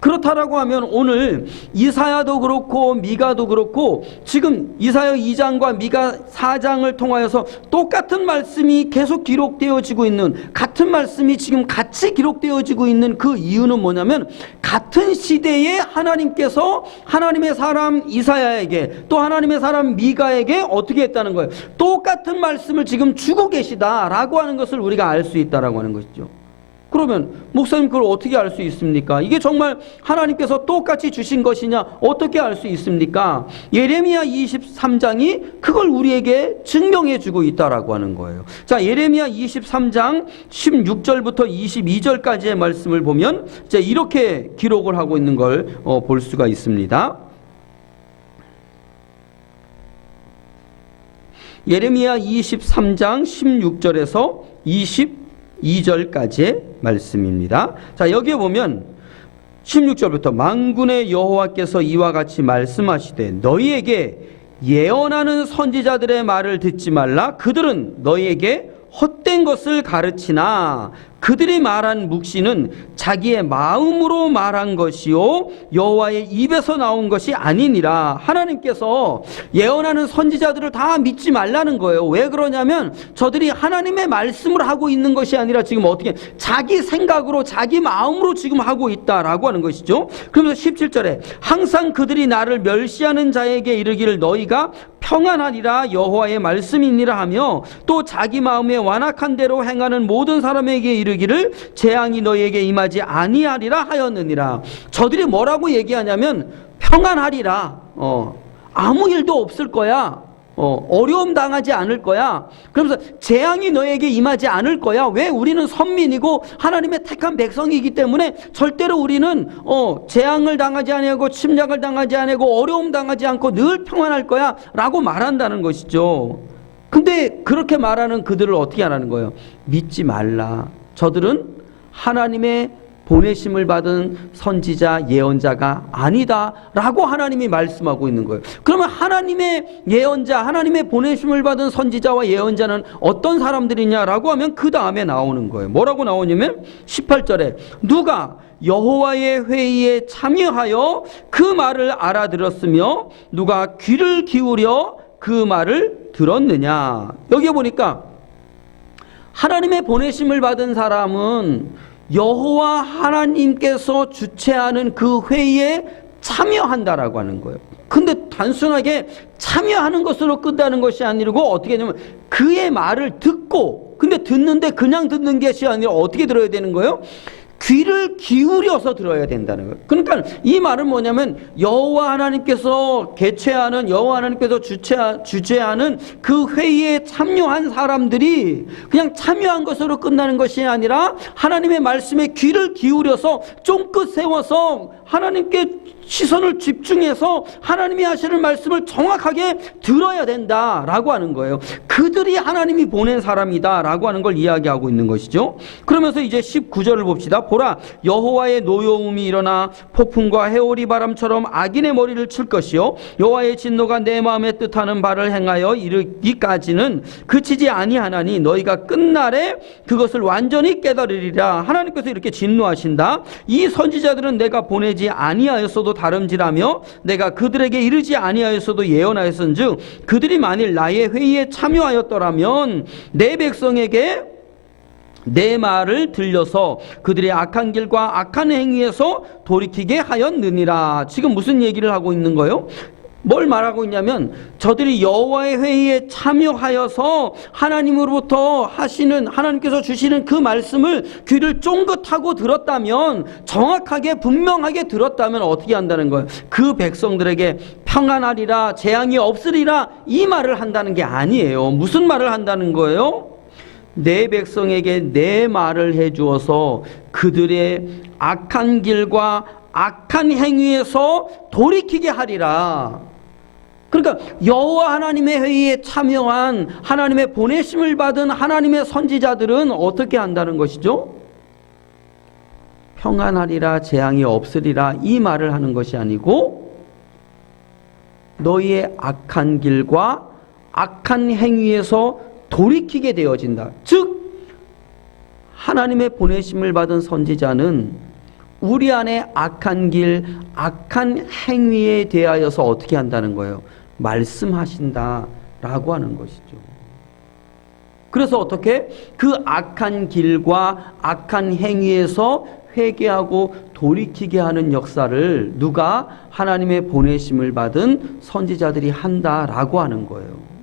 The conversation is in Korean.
그렇다라고 하면 오늘 이사야도 그렇고 미가도 그렇고 지금 이사야 2장과 미가 4장을 통하여서 똑같은 말씀이 계속 기록되어지고 있는, 같은 말씀이 지금 같이 기록되어지고 있는 그 이유는 뭐냐면, 같은 시대에 하나님께서 하나님의 사람 이사야에게 또 하나님의 사람 미가에게 어떻게 했다는 거예요? 똑같은 말씀을 지금 주고 계시다라고 하는 것을 우리가 알 수 있다라고 하는 것이죠. 그러면 목사님, 그걸 어떻게 알 수 있습니까? 이게 정말 하나님께서 똑같이 주신 것이냐, 어떻게 알 수 있습니까? 예레미야 23장이 그걸 우리에게 증명해 주고 있다라고 하는 거예요. 자, 예레미야 23장 16절부터 22절까지의 말씀을 보면 이제 이렇게 기록을 하고 있는 걸 볼 수가 있습니다. 예레미야 23장 16절에서 22절까지의 말씀입니다. 자, 여기에 보면 16절부터 만군의 여호와께서 이와 같이 말씀하시되 너희에게 예언하는 선지자들의 말을 듣지 말라. 그들은 너희에게 헛된 것을 가르치나 그들이 말한 묵시는 자기의 마음으로 말한 것이요 여호와의 입에서 나온 것이 아니니라. 하나님께서 예언하는 선지자들을 다 믿지 말라는 거예요. 왜 그러냐면 저들이 하나님의 말씀을 하고 있는 것이 아니라 지금 어떻게 자기 생각으로 자기 마음으로 지금 하고 있다라고 하는 것이죠. 그러면서 17절에 항상 그들이 나를 멸시하는 자에게 이르기를 너희가 평안하리라 여호와의 말씀이니라 하며, 또 자기 마음에 완악한 대로 행하는 모든 사람에게 이르기를 재앙이 너희에게 임하지 아니하리라 하였느니라. 저들이 뭐라고 얘기하냐면 평안하리라, 아무 일도 없을 거야, 어려움 당하지 않을 거야, 그러면서 재앙이 너에게 임하지 않을 거야. 왜? 우리는 선민이고 하나님의 택한 백성이기 때문에 절대로 우리는 재앙을 당하지 아니하고 침략을 당하지 아니하고 어려움 당하지 않고 늘 평안할 거야 라고 말한다는 것이죠. 근데 그렇게 말하는 그들을 어떻게 하라는 거예요? 믿지 말라. 저들은 하나님의 보내심을 받은 선지자 예언자가 아니다 라고 하나님이 말씀하고 있는 거예요. 그러면 하나님의 예언자, 하나님의 보내심을 받은 선지자와 예언자는 어떤 사람들이냐라고 하면 그 다음에 나오는 거예요. 뭐라고 나오냐면 18절에 누가 여호와의 회의에 참여하여 그 말을 알아들었으며 누가 귀를 기울여 그 말을 들었느냐. 여기 보니까 하나님의 보내심을 받은 사람은 여호와 하나님께서 주최하는 그 회의에 참여한다라고 하는 거예요. 근데 단순하게 참여하는 것으로 끝나는 것이 아니고 어떻게 되냐면 그의 말을 듣고, 근데 듣는데 그냥 듣는 것이 아니라 어떻게 들어야 되는 거예요? 귀를 기울여서 들어야 된다는 거예요. 그러니까 이 말은 뭐냐면 여호와 하나님께서 개최하는, 여호와 하나님께서 주최하는 그 회의에 참여한 사람들이 그냥 참여한 것으로 끝나는 것이 아니라 하나님의 말씀에 귀를 기울여서 쫑긋 세워서 하나님께 시선을 집중해서 하나님이 하시는 말씀을 정확하게 들어야 된다라고 하는 거예요. 그들이 하나님이 보낸 사람이다라고 하는 걸 이야기하고 있는 것이죠. 그러면서 이제 19절을 봅시다. 보라, 여호와의 노여움이 일어나 폭풍과 해오리 바람처럼 악인의 머리를 칠 것이요 여호와의 진노가 내 마음에 뜻하는 바를 행하여 이르기까지는 그치지 아니하나니 너희가 끝날에 그것을 완전히 깨달으리라. 하나님께서 이렇게 진노하신다. 이 선지자들은 내가 보내지 아니하였어도 다름질하며 내가 그들에게 이르지 아니하였어도 예언하였은즉 그들이 만일 나의 회의에 참여하였더라면 내 백성에게 내 말을 들려서 그들의 악한 길과 악한 행위에서 돌이키게 하였느니라. 지금 무슨 얘기를 하고 있는 거예요? 뭘 말하고 있냐면 저들이 여호와의 회의에 참여하여서 하나님으로부터 하시는, 하나님께서 주시는 그 말씀을 귀를 쫑긋하고 들었다면, 정확하게 분명하게 들었다면 어떻게 한다는 거예요? 그 백성들에게 평안하리라, 재앙이 없으리라 이 말을 한다는 게 아니에요. 무슨 말을 한다는 거예요? 내 백성에게 내 말을 해주어서 그들의 악한 길과 악한 행위에서 돌이키게 하리라. 그러니까 여호와 하나님의 회의에 참여한, 하나님의 보내심을 받은 하나님의 선지자들은 어떻게 한다는 것이죠? 평안하리라, 재앙이 없으리라 이 말을 하는 것이 아니고 너희의 악한 길과 악한 행위에서 돌이키게 되어진다. 즉 하나님의 보내심을 받은 선지자는 우리 안에 악한 길, 악한 행위에 대하여서 어떻게 한다는 거예요? 말씀하신다라고 하는 것이죠. 그래서 어떻게? 그 악한 길과 악한 행위에서 회개하고 돌이키게 하는 역사를 누가? 하나님의 보내심을 받은 선지자들이 한다라고 하는 거예요.